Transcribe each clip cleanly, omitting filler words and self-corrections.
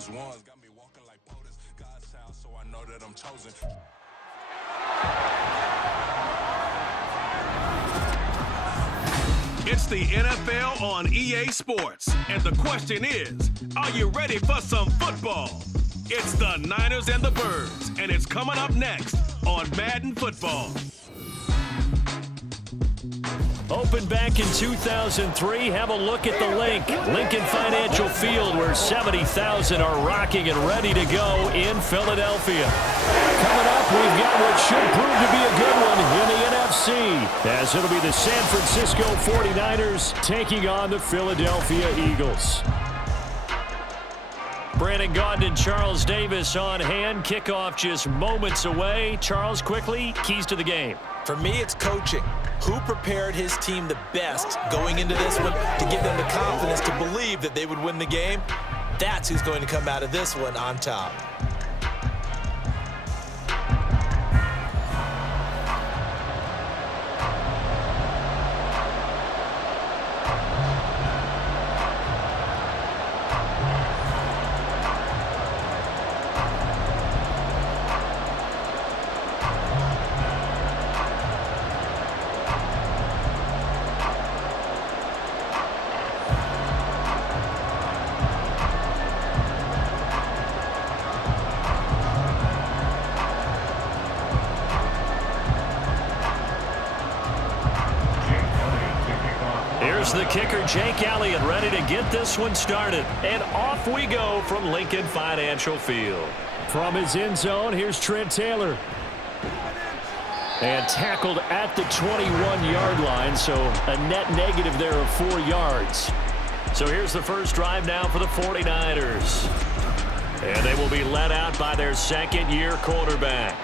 first ones. Got me walking like POTUS. God's house, so I know that I'm chosen. It's the NFL on EA Sports, and the question is, are you ready for some football? It's the Niners and the Birds, and it's coming up next on Madden Football. Opened back in 2003. Have a look at the link. Lincoln Financial Field, where 70,000 are rocking and ready to go in Philadelphia. Coming up, we've got what should prove to be a good one in the NFC, as it'll be the San Francisco 49ers taking on the Philadelphia Eagles. Brandon Gaudin and Charles Davis on hand. Kickoff just moments away. Charles, quickly, keys to the game. For me, it's coaching. Who prepared his team the best going into this one to give them the confidence to believe that they would win the game? That's who's going to come out of this one on top. The kicker, Jake Elliott, ready to get this one started. And off we go from Lincoln Financial Field. From his end zone, here's Trent Taylor. And tackled at the 21-yard line, so a net negative there of 4 yards. So here's the first drive now for the 49ers. And they will be led out by their second-year quarterback.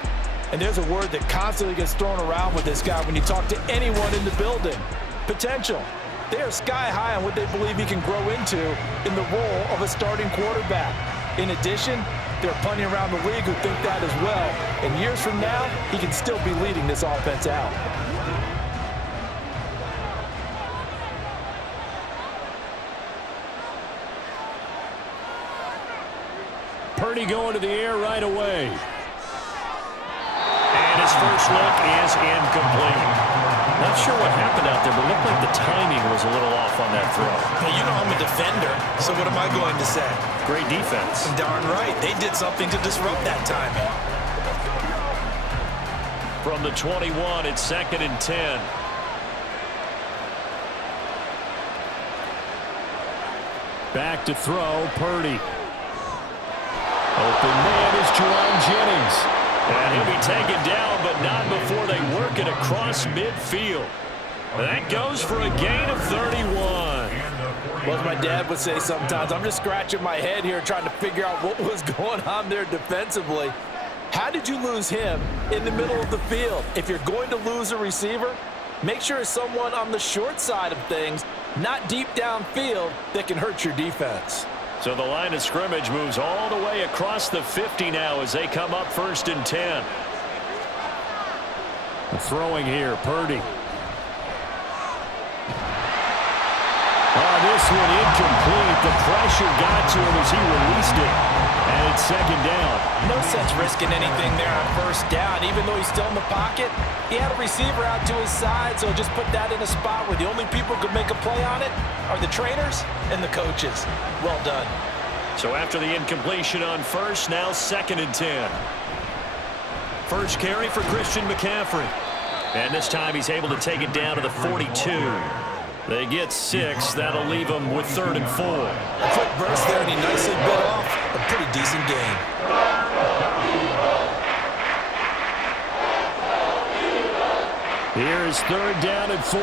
And there's a word that constantly gets thrown around with this guy when you talk to anyone in the building. Potential. They are sky high on what they believe he can grow into in the role of a starting quarterback. In addition, there are plenty around the league who think that as well. And years from now, he can still be leading this offense out. Purdy going to the air right away. And his first look is incomplete. Not sure what happened out there, but it looked like the timing was a little off on that throw. Well, you know I'm a defender, so what am I going to say? Great defense. Darn right. They did something to disrupt that timing. From the 21, it's 2nd and 10. Back to throw, Purdy. Open man is Jerron Jennings. And he'll be taken down, but not before they work it across midfield. That goes for a gain of 31. Well, as my dad would say sometimes, I'm just scratching my head here trying to figure out what was going on there defensively. How did you lose him in the middle of the field? If you're going to lose a receiver, make sure it's someone on the short side of things, not deep downfield, that can hurt your defense. So the line of scrimmage moves all the way across the 50 now as they come up 1st and 10. Throwing here, Purdy. This one incomplete. The pressure got to him as he released it. And it's 2nd down. No sense risking anything there on 1st down. Even though he's still in the pocket, he had a receiver out to his side, so just put that in a spot where the only people who could make a play on it are the trainers and the coaches. Well done. So after the incompletion on 1st, now 2nd and 10. First carry for Christian McCaffrey. And this time he's able to take it down to the 42. They get 6. That'll leave them with 3rd and 4. A quick burst there, and he nicely bit off a pretty decent gain. Here is 3rd down and 4.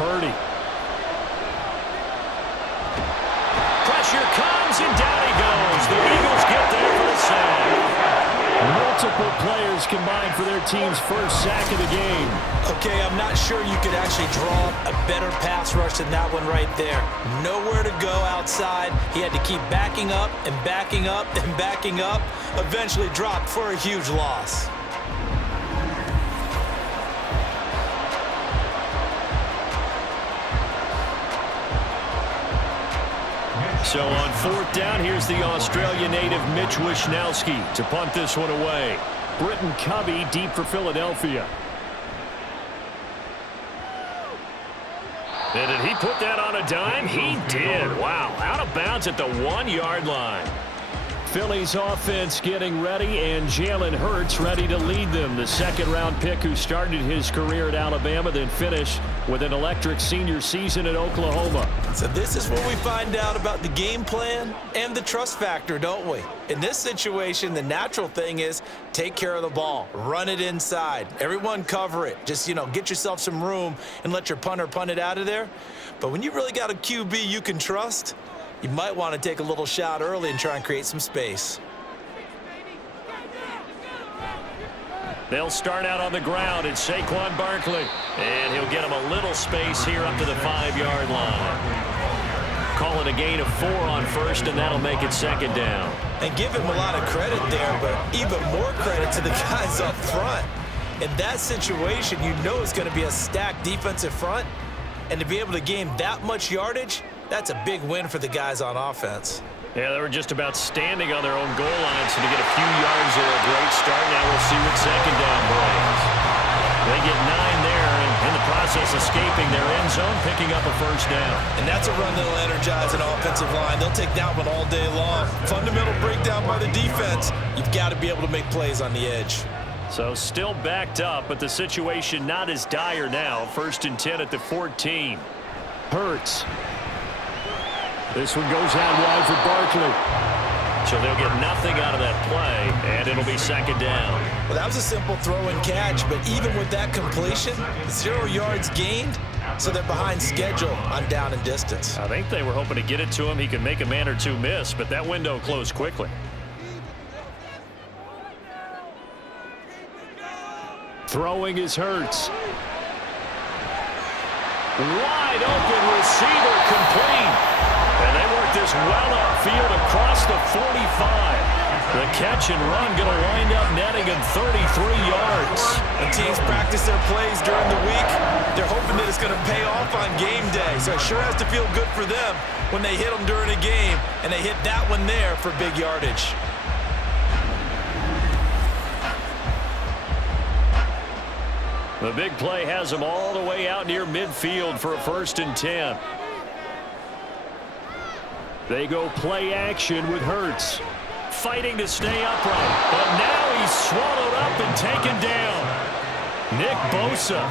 Purdy. Pressure comes, and down he goes. The Eagles get there for the sack. Multiple players combined for their team's first sack of the game. Okay, I'm not sure you could actually draw a better pass rush than that one right there. Nowhere to go outside. He had to keep backing up and backing up and backing up. Eventually dropped for a huge loss. So on 4th down, here's the Australia native Mitch Wishnowsky to punt this one away. Britton Covey deep for Philadelphia. And did he put that on a dime? He did. Wow, out of bounds at the 1-yard line. Philly's offense getting ready, and Jalen Hurts ready to lead them. The second-round pick who started his career at Alabama, then finished with an electric senior season at Oklahoma. So this is where we find out about the game plan and the trust factor, don't we? In this situation, the natural thing is take care of the ball. Run it inside. Everyone cover it. Just, get yourself some room and let your punter punt it out of there. But when you really got a QB you can trust, you might want to take a little shot early and try and create some space. They'll start out on the ground. It's Saquon Barkley. And he'll get him a little space here up to the 5-yard line. Call it a gain of 4 on first, and that'll make it second down. And give him a lot of credit there, but even more credit to the guys up front. In that situation, it's going to be a stacked defensive front. And to be able to gain that much yardage, that's a big win for the guys on offense. Yeah, they were just about standing on their own goal line, so to get a few yards there, a great start. Now we'll see what second down brings. They get 9 there, and in the process escaping their end zone, picking up a first down. And that's a run that'll energize an offensive line. They'll take that one all day long. Fundamental breakdown by the defense. You've got to be able to make plays on the edge. So still backed up, but the situation not as dire now. 1st and 10 at the 14. Hurts. This one goes out wide for Barkley. So they'll get nothing out of that play, and it'll be second down. Well, that was a simple throw and catch, but even with that completion, 0 yards gained, so they're behind schedule on down and distance. I think they were hoping to get it to him. He could make a man or two miss, but that window closed quickly. Throwing is Hurts. Wide open receiver complete. And they work this well upfield across the 45. The catch and run going to wind up netting him 33 yards. When teams practice their plays during the week, they're hoping that it's going to pay off on game day. So it sure has to feel good for them when they hit them during a game, and they hit that one there for big yardage. The big play has them all the way out near midfield for a 1st and 10. They go play action with Hurts. Fighting to stay upright, but now he's swallowed up and taken down. Nick Bosa.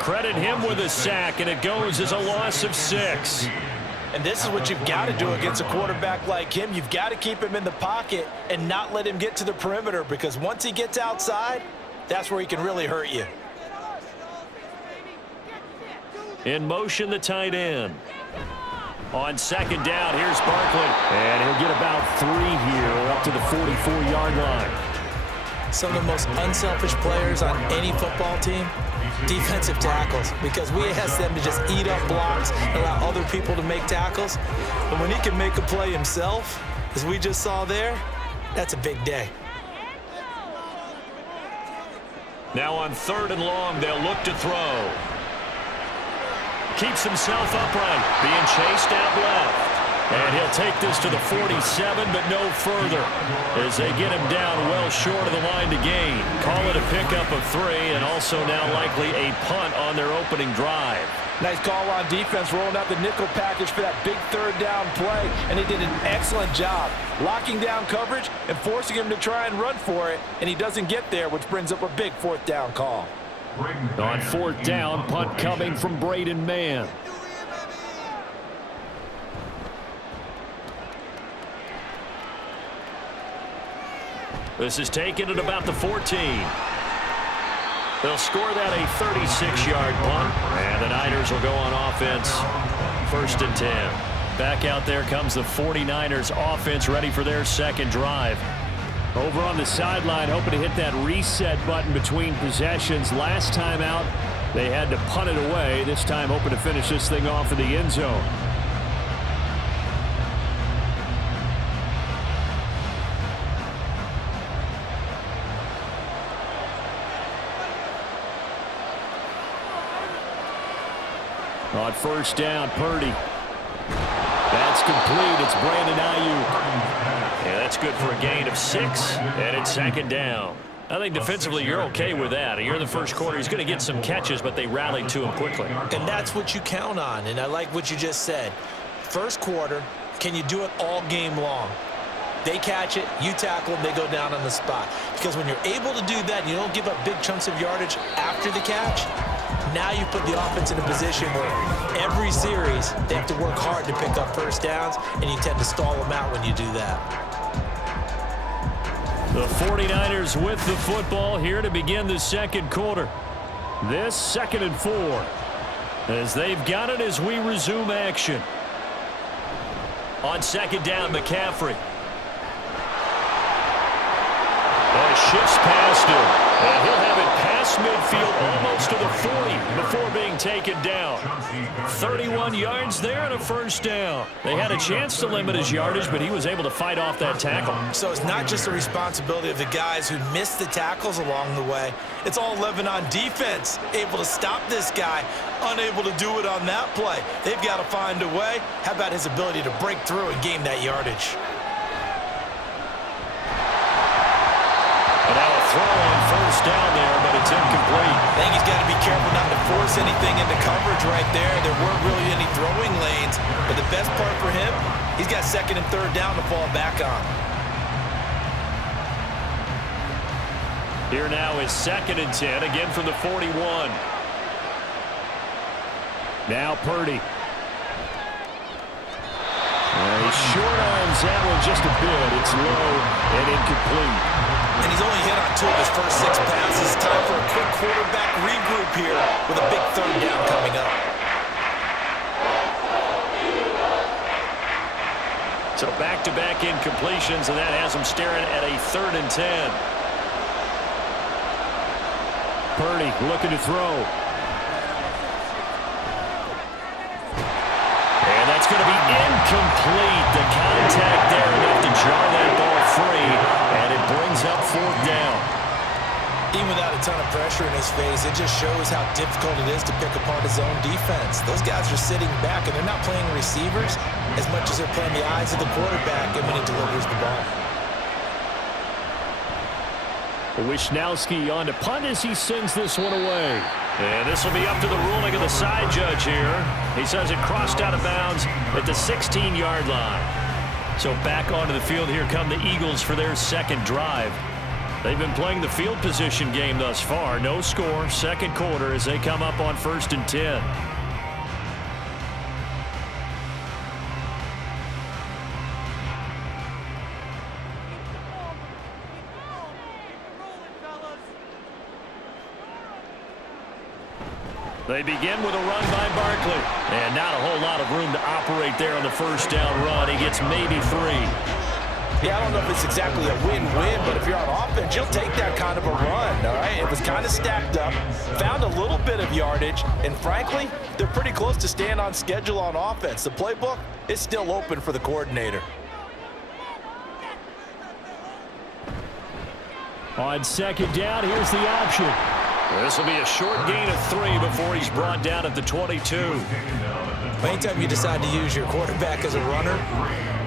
Credit him with a sack, and it goes as a loss of 6. And this is what you've got to do against a quarterback like him. You've got to keep him in the pocket and not let him get to the perimeter, because once he gets outside, that's where he can really hurt you. In motion, the tight end. On second down, here's Barkley. And he'll get about 3 here up to the 44-yard line. Some of the most unselfish players on any football team, defensive tackles, because we ask them to just eat up blocks and allow other people to make tackles. But when he can make a play himself, as we just saw there, that's a big day. Now on 3rd and long, they'll look to throw. Keeps himself upright, being chased out left. And he'll take this to the 47, but no further, as they get him down well short of the line to gain. Call it a pickup of 3, and also now likely a punt on their opening drive. Nice call on defense, rolling out the nickel package for that big 3rd down play, and they did an excellent job locking down coverage and forcing him to try and run for it, and he doesn't get there, which brings up a big 4th down call. On 4th down, punt coming from Braden Mann. This is taken at about the 14. They'll score that a 36-yard punt, and the Niners will go on offense. 1st and 10. Back out there comes the 49ers offense, ready for their second drive. Over on the sideline, hoping to hit that reset button between possessions. Last time out, they had to punt it away. This time, hoping to finish this thing off in the end zone. On 1st down, Purdy. That's complete. It's Brandon Ayuk. Yeah, that's good for a gain of 6, and it's second down. I think defensively you're okay with that. You're in the first quarter. He's going to get some catches, but they rallied to him quickly. And that's what you count on, and I like what you just said. First quarter, can you do it all game long? They catch it, you tackle them, they go down on the spot. Because when you're able to do that and you don't give up big chunks of yardage after the catch, now you put the offense in a position where every series they have to work hard to pick up first downs, and you tend to stall them out when you do that. The 49ers with the football here to begin the second quarter. This 2nd and 4 as they've got it as we resume action. On second down, McCaffrey. Shifts past him, and he'll have it past midfield almost to the 40 before being taken down. 31 yards there and a first down. They had a chance to limit his yardage, but he was able to fight off that tackle. So it's not just the responsibility of the guys who missed the tackles along the way. It's all 11 on defense, able to stop this guy, unable to do it on that play. They've got to find a way. How about his ability to break through and gain that yardage? Throw on first down there, but it's incomplete. I think he's got to be careful not to force anything into coverage right there. There weren't really any throwing lanes, but the best part for him, he's got 2nd and 3rd down to fall back on. Here now is 2nd and 10, again from the 41. Now Purdy. He short arms that one just a bit. It's low and incomplete. And he's only hit on 2 of his first 6 passes. Time for a quick quarterback regroup here with a big 3rd down coming up. So back-to-back incompletions, and that has him staring at a 3rd and 10. Purdy looking to throw. And that's going to be incomplete. The contact there enough to jar that ball free, and it brings up 4th down. Even without a ton of pressure in his face, it just shows how difficult it is to pick apart his own defense. Those guys are sitting back, and they're not playing receivers as much as they're playing the eyes of the quarterback and when he delivers the ball. Wishnowski on to punt as he sends this one away. And this will be up to the ruling of the side judge here. He says it crossed out of bounds at the 16-yard line. So back onto the field, here come the Eagles for their 2nd drive. They've been playing the field position game thus far. No score, 2nd quarter as they come up on 1st and 10. They begin with a run by Barkley. And not a whole lot of room to operate there on the first down run. He gets maybe 3. Yeah, I don't know if it's exactly a win-win, but if you're on offense, you'll take that kind of a run, all right? It was kind of stacked up, found a little bit of yardage, and frankly, they're pretty close to staying on schedule on offense. The playbook is still open for the coordinator. On 2nd down, here's the option. This will be a short gain of 3 before he's brought down at the 22. Anytime you decide to use your quarterback as a runner,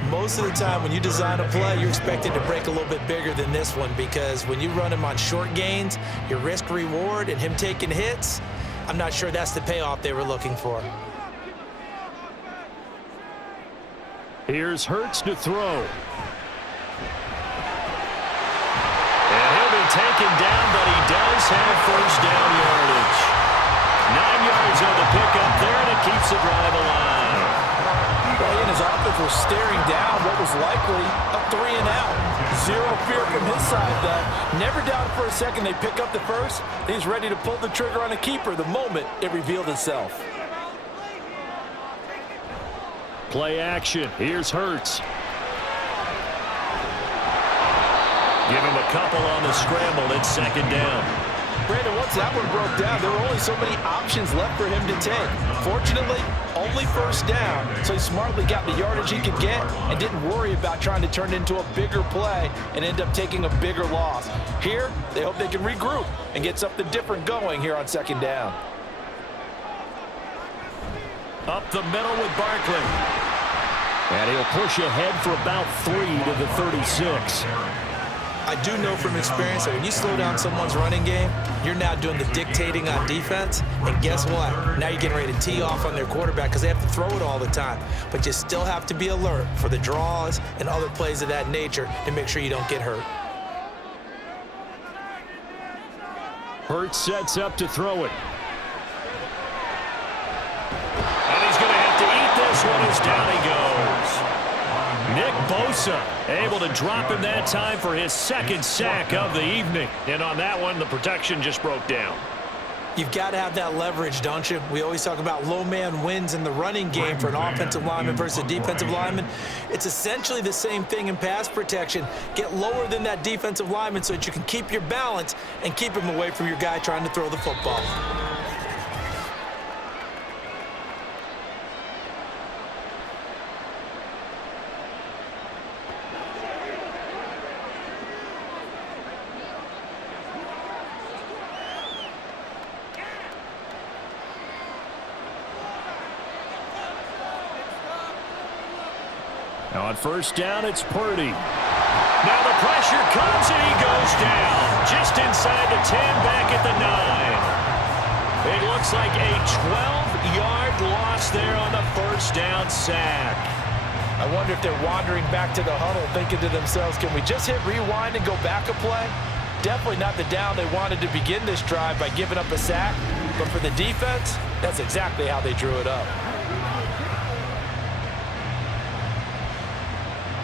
most of the time when you design a play, you're expected to break a little bit bigger than this one, because when you run him on short gains, your risk-reward and him taking hits, I'm not sure that's the payoff they were looking for. Here's Hurts to throw. Taken down, but he does have first down yardage. 9 yards on the pickup there, and it keeps the drive alive. Well, he and his offense were staring down what was likely a 3 and out. Zero fear from his side, though. Never doubted for a second they pick up the first. He's ready to pull the trigger on a keeper the moment it revealed itself. Play action. Here's Hurts. Give him a couple on the scramble. It's 2nd down. Brandon, once that one broke down, there were only so many options left for him to take. Fortunately, only first down, so he smartly got the yardage he could get and didn't worry about trying to turn it into a bigger play and end up taking a bigger loss. Here, they hope they can regroup and get something different going here on 2nd down. Up the middle with Barkley. And he'll push ahead for about 3 to the 36. I do know from experience that when you slow down someone's running game, you're now doing the dictating on defense. And guess what? Now you're getting ready to tee off on their quarterback because they have to throw it all the time. But you still have to be alert for the draws and other plays of that nature to make sure you don't get hurt. Hurts sets up to throw it. And he's going to have to eat this one as down he goes. Nick Bosa able to drop him that time for his second sack of the evening. And on that one, the protection just broke down. You've got to have that leverage, don't you? We always talk about low man wins in the running game for an offensive lineman versus a defensive lineman. It's essentially the same thing in pass protection. Get lower than that defensive lineman so that you can keep your balance and keep him away from your guy trying to throw the football. On first down, it's Purdy. Now the pressure comes, and he goes down. Just inside the 10, back at the 9. It looks like a 12-yard loss there on the first down sack. I wonder if they're wandering back to the huddle thinking to themselves, can we just hit rewind and go back a play? Definitely not the down they wanted to begin this drive by giving up a sack. But for the defense, that's exactly how they drew it up.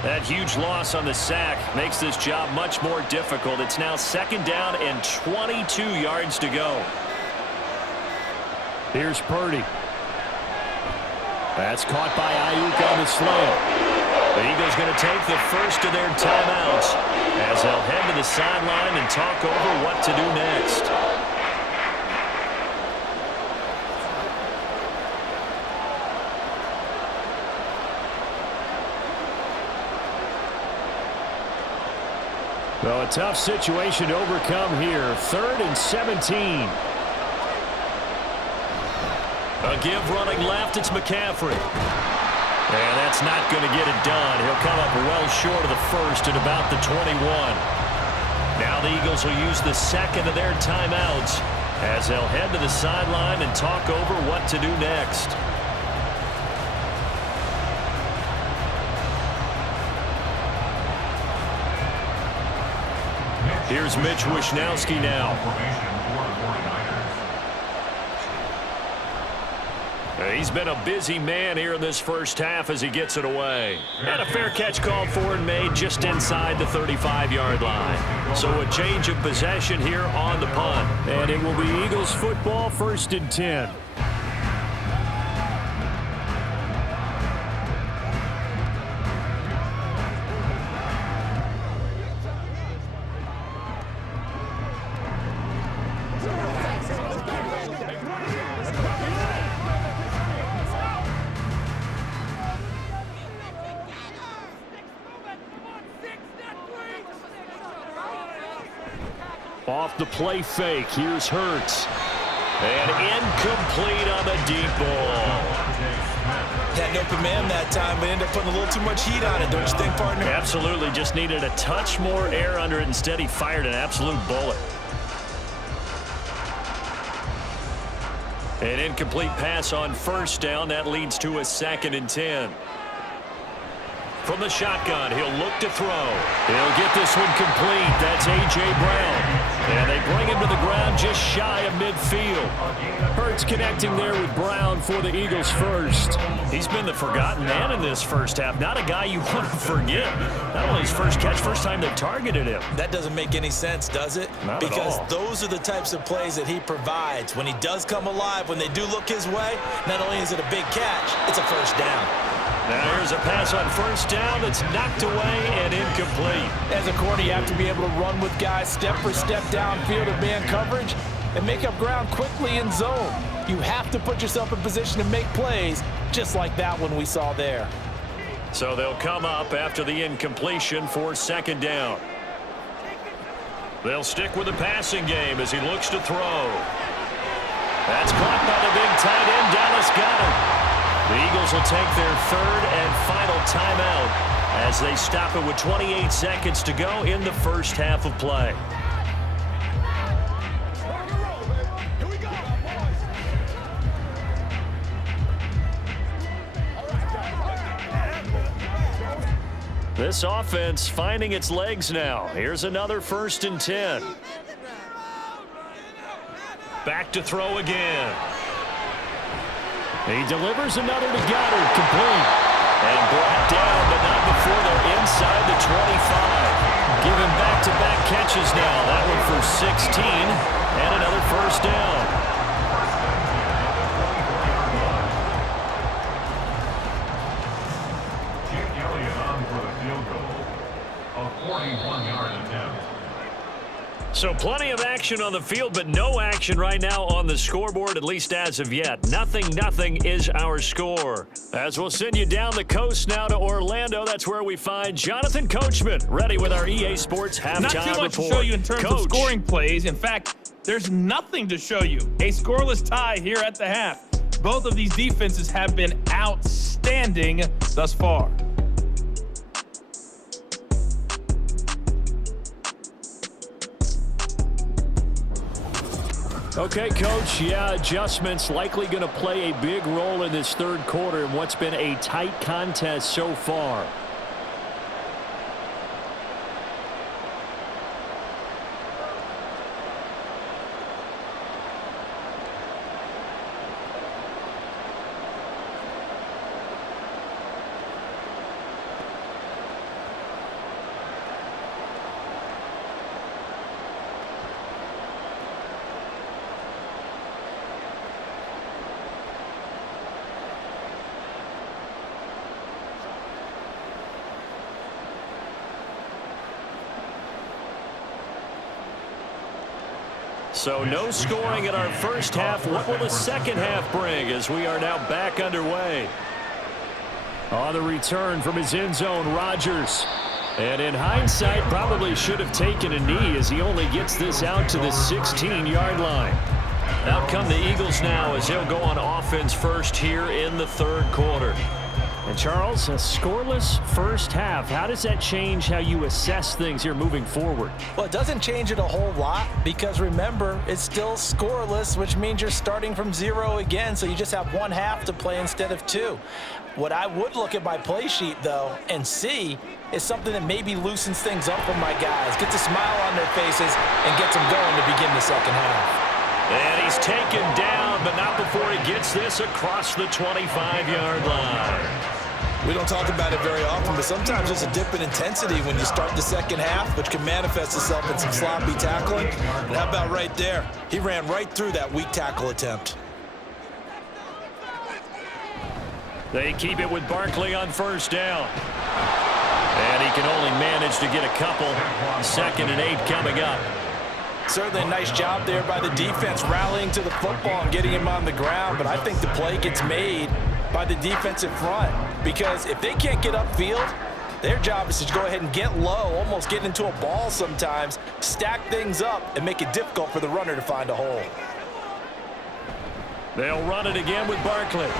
That huge loss on the sack makes this job much more difficult. It's now second down and 22 yards to go. Here's Purdy. That's caught by Ayuk on the slant. The Eagles going to take the first of their timeouts as they'll head to the sideline and talk over what to do next. Well, a tough situation to overcome here. 3rd and 17. A give running left. It's McCaffrey. And that's not going to get it done. He'll come up well short of the first at about the 21. Now the Eagles will use the second of their timeouts as they'll head to the sideline and talk over what to do next. Here's Mitch Wishnowsky now. He's been a busy man here in this first half as he gets it away. And a fair catch called for and made just inside the 35-yard line. So a change of possession here on the punt. And it will be Eagles football, 1st and 10. Off the play fake, here's Hurts. And incomplete on the deep ball. Had an open man that time, but ended up putting a little too much heat on it, don't you think, partner? Absolutely, just needed a touch more air under it. Instead, he fired an absolute bullet. An incomplete pass on first down. That leads to a 2nd and 10. From the shotgun, he'll look to throw. He'll get this one complete. That's A.J. Brown. And they bring him to the ground just shy of midfield. Hurts connecting there with Brown for the Eagles first. He's been the forgotten man in this first half. Not a guy you want to forget. Not only his first catch, first time they targeted him. That doesn't make any sense, does it? Not because at all. Those are the types of plays that he provides. When he does come alive, when they do look his way, not only is it a big catch, it's a first down. Now here's a pass on first down that's knocked away and incomplete. As a corner, you have to be able to run with guys step for step downfield in man coverage and make up ground quickly in zone. You have to put yourself in position to make plays just like that one we saw there. So they'll come up after the incompletion for 2nd down. They'll stick with the passing game as he looks to throw. That's caught by the big tight end. Dallas got him. The Eagles will take their third and final timeout as they stop it with 28 seconds to go in the first half of play. This offense finding its legs now. Here's another 1st and 10. Back to throw again. He delivers another to Goddard, complete. And brought down, but not before they're inside the 25. Given back-to-back catches now. That one for 16 and another first down. So plenty of action on the field, but no action right now on the scoreboard, at least as of yet. 0-0 is our score. As we'll send you down the coast now to Orlando, that's where we find Jonathan Coachman, ready with our EA Sports halftime report. Not too much to show you in terms of scoring plays. In fact, there's nothing to show you. A scoreless tie here at the half. Both of these defenses have been outstanding thus far. Okay, Coach, adjustments likely going to play a big role in this third quarter in what's been a tight contest so far. So no scoring in our first half. What will the second half bring as we are now back underway? On the return from his end zone, Rodgers. And in hindsight, probably should have taken a knee as he only gets this out to the 16-yard line. Out come the Eagles now as they'll go on offense first here in the third quarter. And Charles, a scoreless first half. How does that change how you assess things here moving forward? Well, it doesn't change it a whole lot because remember, it's still scoreless, which means you're starting from 0 again, so you just have one half to play instead of 2. What I would look at my play sheet, though, and see is something that maybe loosens things up for my guys, gets a smile on their faces, and gets them going to begin the second half. And he's taken down, but not before he gets this across the 25-yard line. We don't talk about it very often, but sometimes there's a dip in intensity when you start the second half, which can manifest itself in some sloppy tackling. And how about right there? He ran right through that weak tackle attempt. They keep it with Barkley on first down. And he can only manage to get a couple. 2nd and 8 coming up. Certainly a nice job there by the defense rallying to the football and getting him on the ground, but I think the play gets made by the defensive front because if they can't get upfield, their job is to go ahead and get low, almost get into a ball sometimes, stack things up, and make it difficult for the runner to find a hole. They'll run it again with Barkley.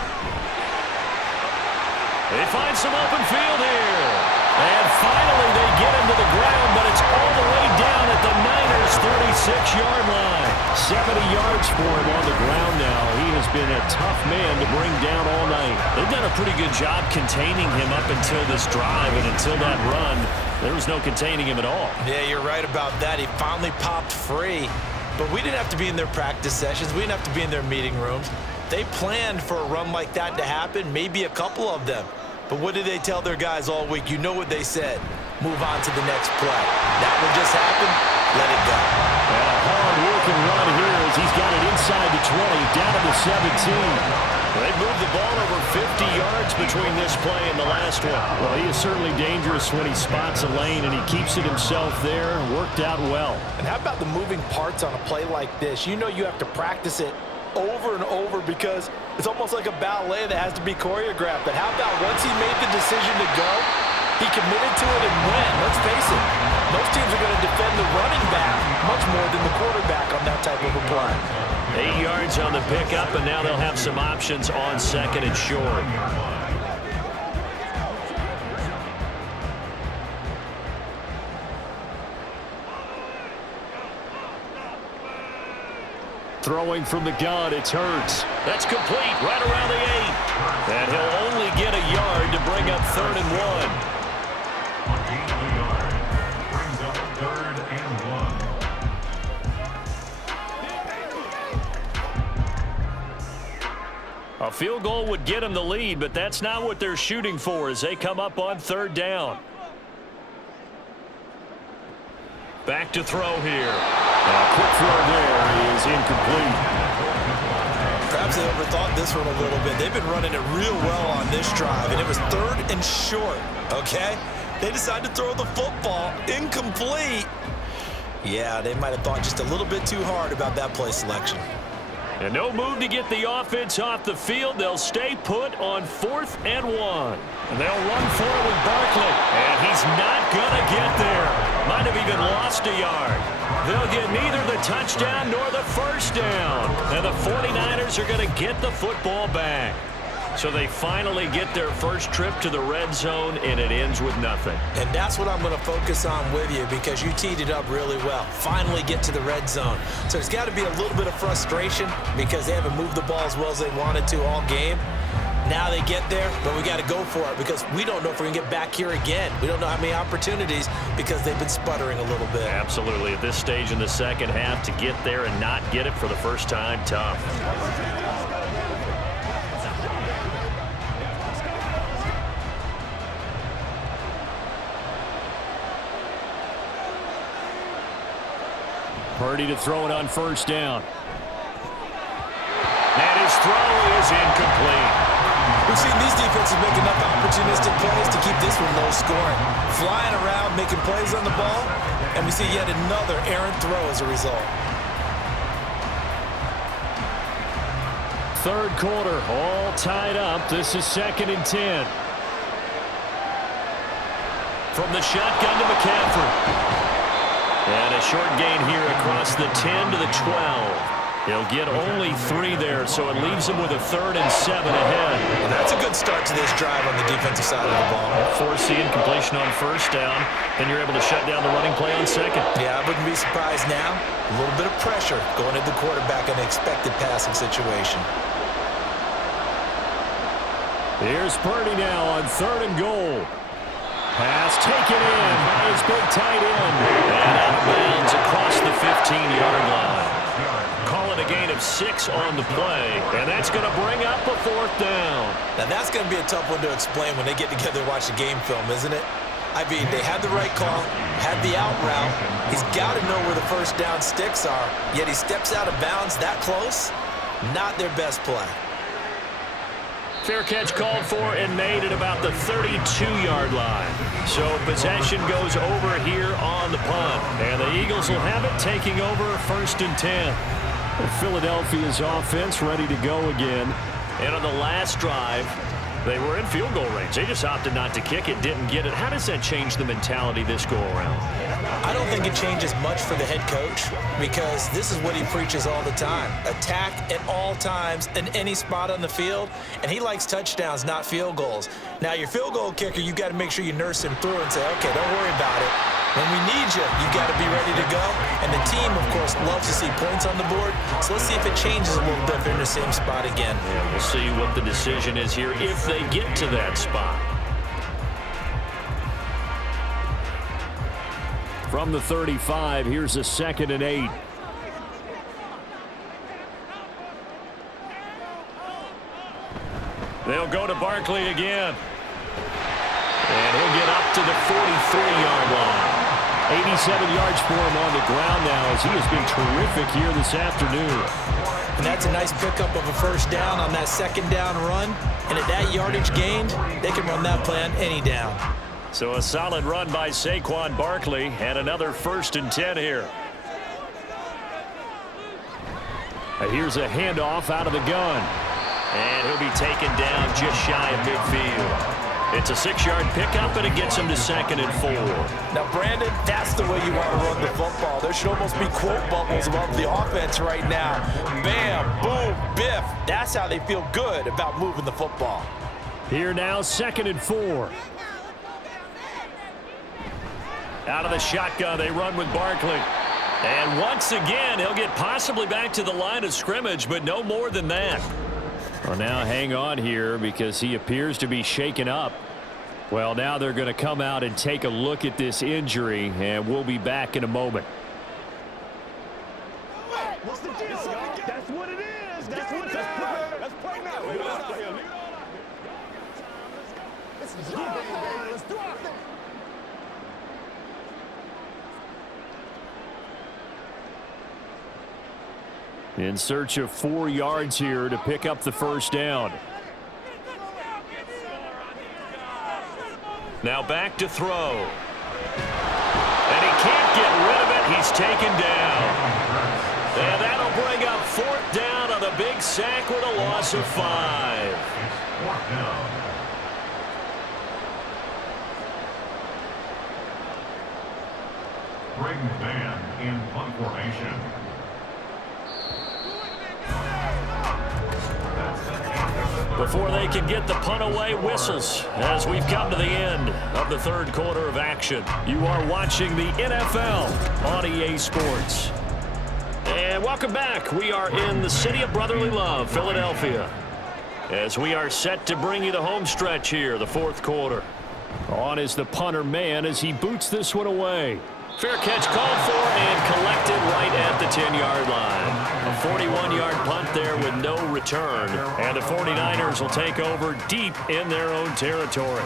They find some open field here. And finally they get him to the ground, but it's all the way down at the Niners' 36-yard line. 70 yards for him on the ground now. He has been a tough man to bring down all night. They've done a pretty good job containing him up until this drive, and until that run, there was no containing him at all. Yeah, you're right about that. He finally popped free, but we didn't have to be in their practice sessions. We didn't have to be in their meeting rooms. They planned for a run like that to happen, maybe a couple of them. But what did they tell their guys all week? You know what they said. Move on to the next play. That one just happened. Let it go. And a hard-working run here as he's got it inside the 20, down to the 17. They moved the ball over 50 yards between this play and the last one. Well, he is certainly dangerous when he spots a lane, and he keeps it himself there. Worked out well. And how about the moving parts on a play like this? You know you have to practice it over and over because it's almost like a ballet that has to be choreographed. But how about once he made the decision to go, he committed to it and went. Let's face it, most teams are going to defend the running back much more than the quarterback on that type of a play. 8 yards on the pickup, and now they'll have some options on second and short. Throwing from the gun, it's Hurts. That's complete, right around the 8. And he'll only get a yard to bring up 3rd and 1. A field goal would get them the lead, but that's not what they're shooting for as they come up on 3rd down. Back to throw here. And a quick throw there is incomplete. Perhaps they overthought this one a little bit. They've been running it real well on this drive, and it was 3rd and short, okay? They decided to throw the football incomplete. Yeah, they might have thought just a little bit too hard about that play selection. And no move to get the offense off the field. They'll stay put on 4th and 1. And they'll run forward with Barkley. And he's not going to get there. Might have even lost a yard. They'll get neither the touchdown nor the first down. And the 49ers are going to get the football back. So they finally get their first trip to the red zone, and it ends with nothing. And that's what I'm going to focus on with you because you teed it up really well. Finally get to the red zone. So there's got to be a little bit of frustration because they haven't moved the ball as well as they wanted to all game. Now they get there, but we got to go for it because we don't know if we're going to get back here again. We don't know how many opportunities because they've been sputtering a little bit. Absolutely. At this stage in the second half, to get there and not get it for the first time, tough. Purdy to throw it on 1st down. And his throw is incomplete. We've seen these defenses make enough opportunistic plays to keep this one low scoring. Flying around, making plays on the ball, and we see yet another errant throw as a result. 3rd quarter, all tied up. This is 2nd and 10. From the shotgun to McCaffrey. And a short gain here across the 10 to the 12. He'll get only 3 there, so it leaves him with a 3rd and 7 ahead. Well, that's a good start to this drive on the defensive side of the ball. Force the incompletion on 1st down, then you're able to shut down the running play on 2nd. Yeah, I wouldn't be surprised now. A little bit of pressure going at the quarterback in an expected passing situation. Here's Purdy now on 3rd and goal. Pass taken in by his big tight end. And out of bounds across the 15-yard line. Call it a gain of 6 on the play. And that's going to bring up a 4th down. Now that's going to be a tough one to explain when they get together and watch the game film, isn't it? I mean, they had the right call, had the out route. He's got to know where the 1st down sticks are, yet he steps out of bounds that close. Not their best play. Fair catch called for and made at about the 32-yard line. So possession goes over here on the punt. And the Eagles will have it, taking over 1st and 10. Philadelphia's offense ready to go again. And on the last drive, they were in field goal range. They just opted not to kick it, didn't get it. How does that change the mentality this go-around? I don't think it changes much for the head coach because this is what he preaches all the time. Attack at all times in any spot on the field, and he likes touchdowns, not field goals. Now, your field goal kicker, you've got to make sure you nurse him through and say, okay, don't worry about it. When we need you, you've got to be ready to go. And the team, of course, loves to see points on the board. So let's see if it changes a little bit if they're in the same spot again. Yeah, we'll see what the decision is here if they get to that spot. From the 35, here's a 2nd and 8. They'll go to Barkley again. And he'll get up to the 43-yard line. 87 yards for him on the ground now as he has been terrific here this afternoon. And that's a nice pickup of a 1st down on that 2nd down run. And at that yardage gained, they can run that play on any down. So a solid run by Saquon Barkley and another 1st and 10 here. And here's a handoff out of the gun. And he'll be taken down just shy of midfield. It's a 6-yard pickup, and it gets him to 2nd and 4. Now, Brandon, that's the way you want to run the football. There should almost be quote bubbles above the offense right now. Bam, boom, biff. That's how they feel good about moving the football. Here now, 2nd and 4. Out of the shotgun, they run with Barkley. And once again, he'll get possibly back to the line of scrimmage, but no more than that. Well, now hang on here because he appears to be shaken up. Well, now they're going to come out and take a look at this injury, and we'll be back in a moment. What's the deal? That's what it is. That's what it is. Let's play now. This is your game, baby. Let's do our thing. In search of 4 yards here to pick up the first down. Now back to throw. And he can't get rid of it. He's taken down. And that'll bring up 4th down on a big sack with a loss of 5. Bring band in punt formation. Before they can get the punt away, whistles as we've come to the end of the 3rd quarter of action. You are watching the NFL on EA Sports. And welcome back. We are in the city of brotherly love, Philadelphia, as we are set to bring you the home stretch here, the 4th quarter. On is the punter man as he boots this one away. Fair catch called for and collected right at the 10-yard line. A 41-yard punt there with no return. And the 49ers will take over deep in their own territory.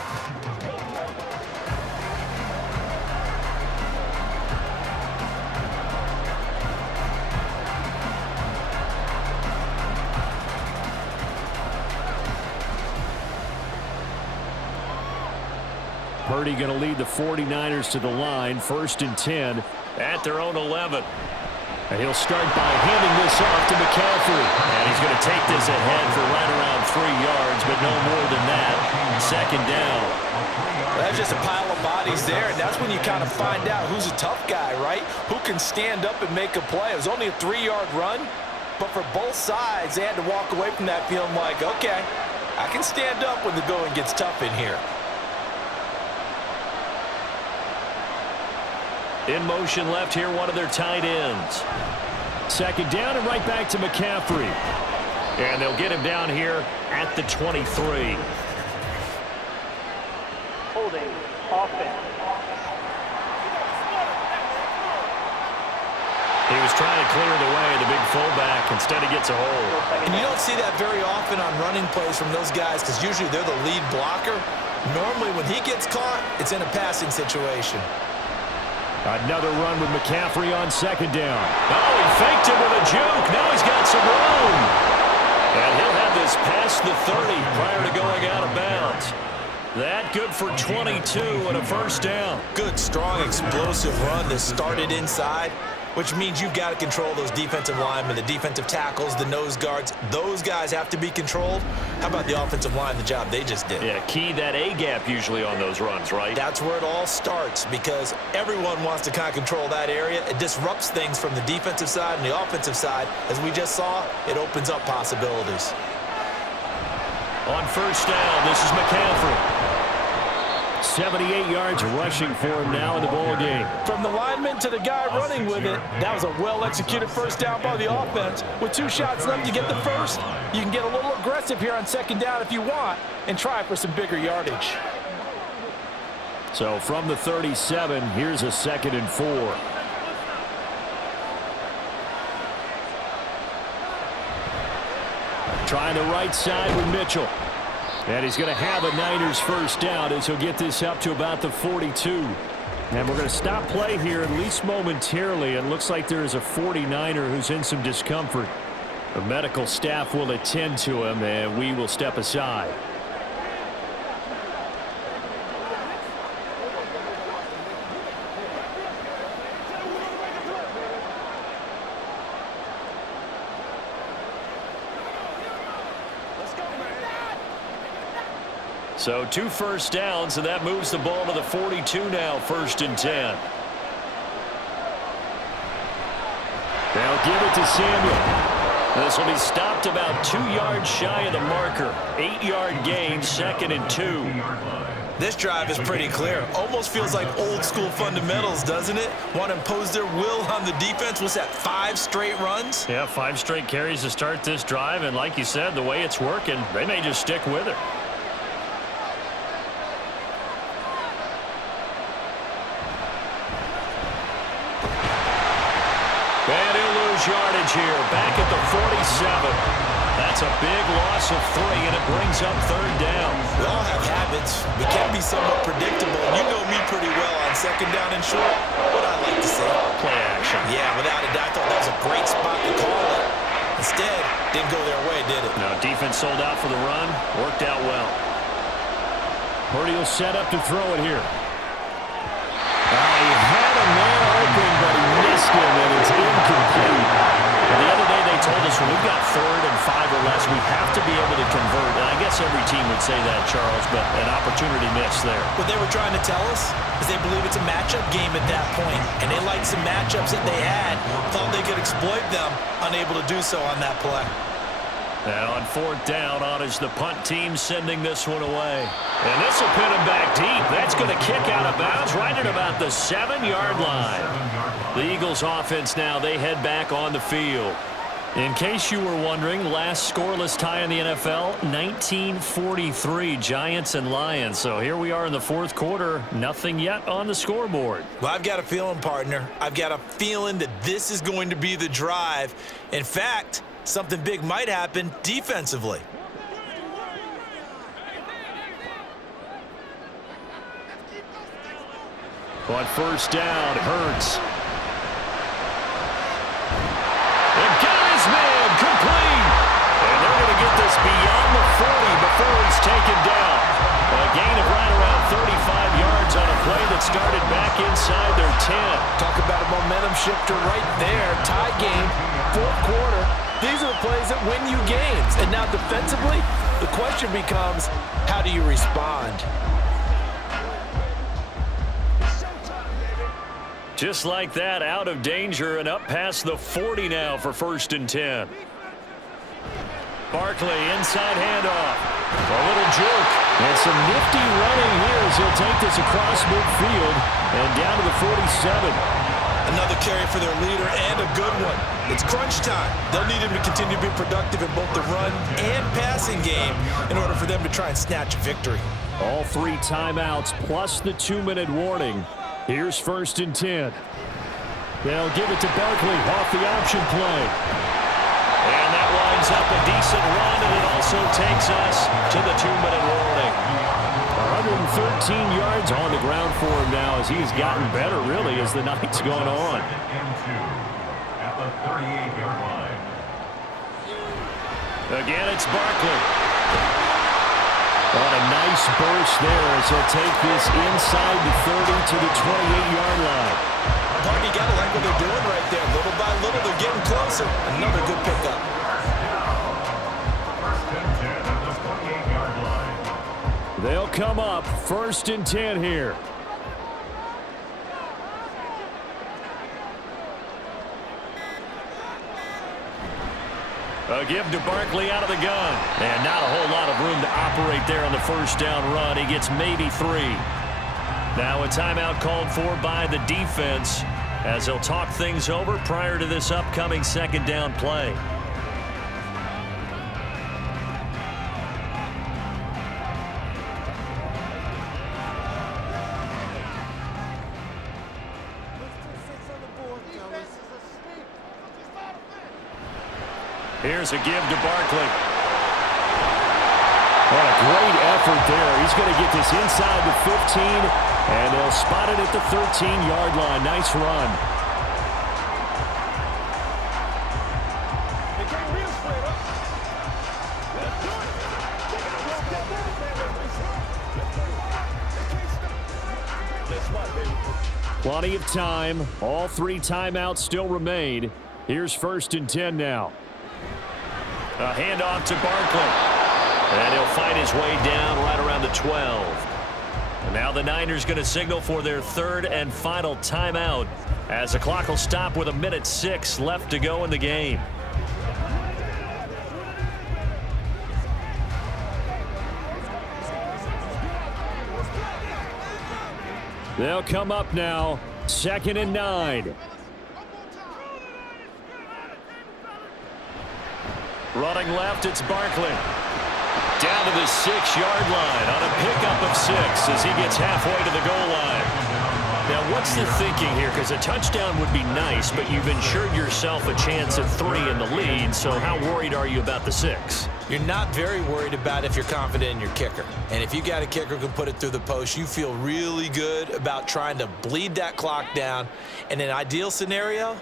Purdy going to lead the 49ers to the line, 1st and 10 at their own 11. And he'll start by handing this off to McCaffrey. And he's going to take this ahead for right around 3 yards, but no more than that. 2nd down. That's just a pile of bodies there, and that's when you kind of find out who's a tough guy, right? Who can stand up and make a play. It was only a 3-yard run, but for both sides, they had to walk away from that feeling like, okay, I can stand up when the going gets tough in here. In motion left here, one of their tight ends. 2nd down and right back to McCaffrey. And they'll get him down here at the 23. Holding offense. He was trying to clear the way, the big fullback. Instead, he gets a hold. And you don't see that very often on running plays from those guys because usually they're the lead blocker. Normally, when he gets caught, it's in a passing situation. Another run with McCaffrey on 2nd down. Oh, he faked it with a juke. Now he's got some room. And he'll have this past the 30 prior to going out of bounds. That good for 22 and a 1st down. Good, strong, explosive run that started inside, which means you've got to control those defensive linemen, the defensive tackles, the nose guards. Those guys have to be controlled. How about the offensive line, the job they just did? Yeah, key that A-gap usually on those runs, right? That's where it all starts because everyone wants to kind of control that area. It disrupts things from the defensive side and the offensive side. As we just saw, it opens up possibilities. On 1st down, this is McCaffrey. 78 yards rushing for him now in the ball game. From the lineman to the guy running with it, that was a well-executed 1st down by the offense. With 2 shots left to get the first, you can get a little aggressive here on 2nd down if you want and try for some bigger yardage. So from the 37, here's a 2nd and 4. Trying the right side with Mitchell. And he's going to have a Niners 1st down as he'll get this up to about the 42. And we're going to stop play here at least momentarily. It looks like there is a 49er who's in some discomfort. The medical staff will attend to him, and we will step aside. So 2 first downs, and that moves the ball to the 42 now, 1st and 10. They'll give it to Samuel. This will be stopped about 2 yards shy of the marker. 8-yard gain, 2nd and 2. This drive is pretty clear. Almost feels like old school fundamentals, doesn't it? Want to impose their will on the defense. What's that, 5 straight runs? Yeah, 5 straight carries to start this drive. And like you said, the way it's working, they may just stick with it. And he'll lose yardage here. Back at the 47. That's a big loss of 3, and it brings up 3rd down. We all have habits. We can be somewhat predictable. You know me pretty well on 2nd down and short. What I like to say? Play action. Yeah, without a doubt, I thought that was a great spot to call it. Instead, didn't go their way, did it? No, defense sold out for the run. Worked out well. Purdy will set up to throw it here. He had a man open, but he missed him, and it's incomplete. The other day they told us when we've got 3rd and 5 or less, we have to be able to convert. And I guess every team would say that, Charles, but an opportunity missed there. What they were trying to tell us is they believe it's a matchup game at that point, and they liked some matchups that they had, thought they could exploit them, unable to do so on that play. And on 4th down, on is the punt team sending this one away. And this will pin him back deep. That's going to kick out of bounds right at about the 7-yard line. The Eagles offense now, they head back on the field. In case you were wondering, last scoreless tie in the NFL, 1943, Giants and Lions. So here we are in the 4th quarter, nothing yet on the scoreboard. Well, I've got a feeling, partner. I've got a feeling that this is going to be the drive. In fact, something big might happen defensively. On 1st down, Hurts. Man, complete. And they're going to get this beyond the 40 before he's taken down. A gain of right around 35 yards on a play that started back inside their 10. Talk about a momentum shifter right there. Tie game, 4th quarter. These are the plays that win you games. And now defensively, the question becomes, how do you respond? Just like that, out of danger and up past the 40 now for 1st and 10. Barkley, inside handoff. A little juke. And some nifty running here as he'll take this across midfield and down to the 47. Another carry for their leader and a good one. It's crunch time. They'll need him to continue to be productive in both the run and passing game in order for them to try and snatch a victory. All 3 timeouts plus the 2-minute warning. Here's 1st and 10. They'll give it to Barkley off the option play. And that winds up a decent run, and it also takes us to the 2-minute warning. 113 yards on the ground for him now as he's gotten better, really, as the night's gone on. At the 38-yard line. Again, it's Barkley. On a nice burst there as he'll take this inside the 30 to the 28-yard line. Party, got to like what they're doing right there. Little by little, they're getting closer. Another good pickup. First and 10 at the 28-yard line. They'll come up 1st and 10 here. A give to Barkley out of the gun. And not a whole lot of room to operate there on the 1st down run. He gets maybe 3. Now a timeout called for by the defense as they'll talk things over prior to this upcoming 2nd down play. Here's a give to Barkley. What a great effort there. He's going to get this inside the 15, and they'll spot it at the 13-yard line. Nice run. Plenty of time. All 3 timeouts still remain. Here's 1st and 10 now. A handoff to Barkley. And he'll fight his way down right around the 12. And now the Niners going to signal for their third and final timeout as the clock will stop with 1:06 left to go in the game. They'll come up now, 2nd and 9. Running left, it's Barkley. Down to the 6-yard line on a pickup of 6 as he gets halfway to the goal line. Now, what's the thinking here? Because a touchdown would be nice, but you've ensured yourself a chance of 3 in the lead, so how worried are you about the 6? You're not very worried about if you're confident in your kicker. And if you got a kicker who can put it through the post, you feel really good about trying to bleed that clock down. In an ideal scenario,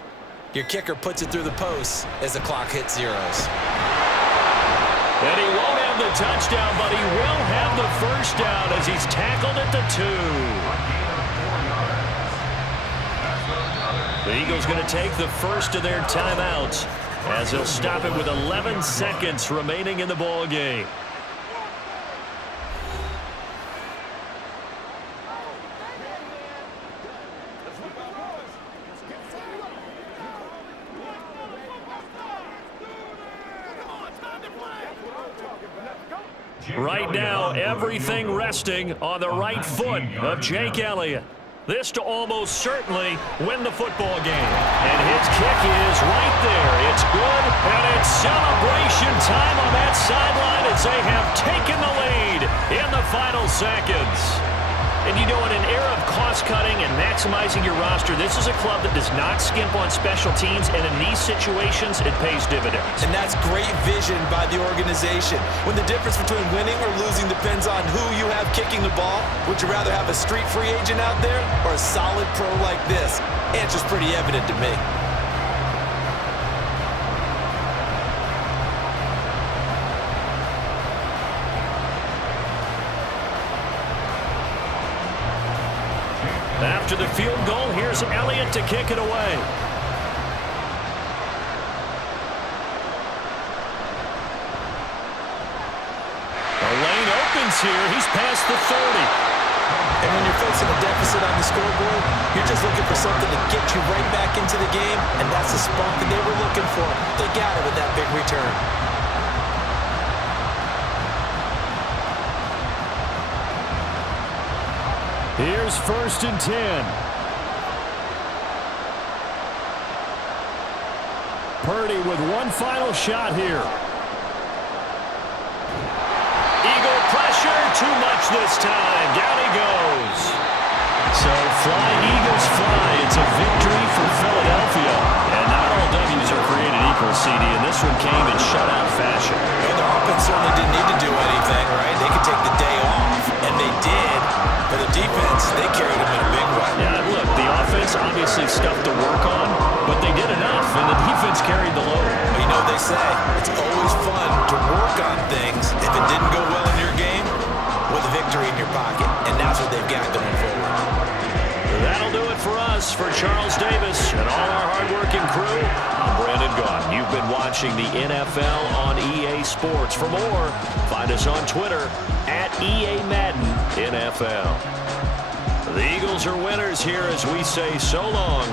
your kicker puts it through the post as the clock hits zeros. And he won't have the touchdown, but he will have the first down as he's tackled at the 2. The Eagles going to take the first of their timeouts as they'll stop it with 11 seconds remaining in the ball game. Right now, everything resting on the right foot of Jake Elliott. This to almost certainly win the football game. And his kick is right there. It's good, and it's celebration time on that sideline as they have taken the lead in the final seconds. And you know, in an era of cost-cutting and maximizing your roster, this is a club that does not skimp on special teams, and in these situations, it pays dividends. And that's great vision by the organization. When the difference between winning or losing depends on who you have kicking the ball, would you rather have a street free agent out there or a solid pro like this? Answer's pretty evident to me. After the field goal, here's Elliott to kick it away. The lane opens here. He's past the 30. And when you're facing a deficit on the scoreboard, you're just looking for something to get you right back into the game, and that's the spark that they were looking for. They got it with that big return. Here's 1st and 10. Purdy with one final shot here. Eagle pressure, too much this time. Down he goes. So fly, Eagles fly. It's a victory for Philadelphia. And not all W's are created equal, CD, and this one came in shutout fashion. Well, the offense certainly didn't need to do anything, right? They could take the day off, and they did. For the defense, they carried them in a big way. Yeah, look, the offense obviously stuff to work on, but they did enough, and the defense carried the load. Well, you know, they say it's always fun to work on things if it didn't go well in your game with a victory in your pocket, and that's what they've got going forward. That'll do it for us. For Charles Davis and all our hard-working crew, I'm Brandon Gaughan. You've been watching the NFL on EA Sports. For more, find us on Twitter at EA Madden NFL. The Eagles are winners here as we say so long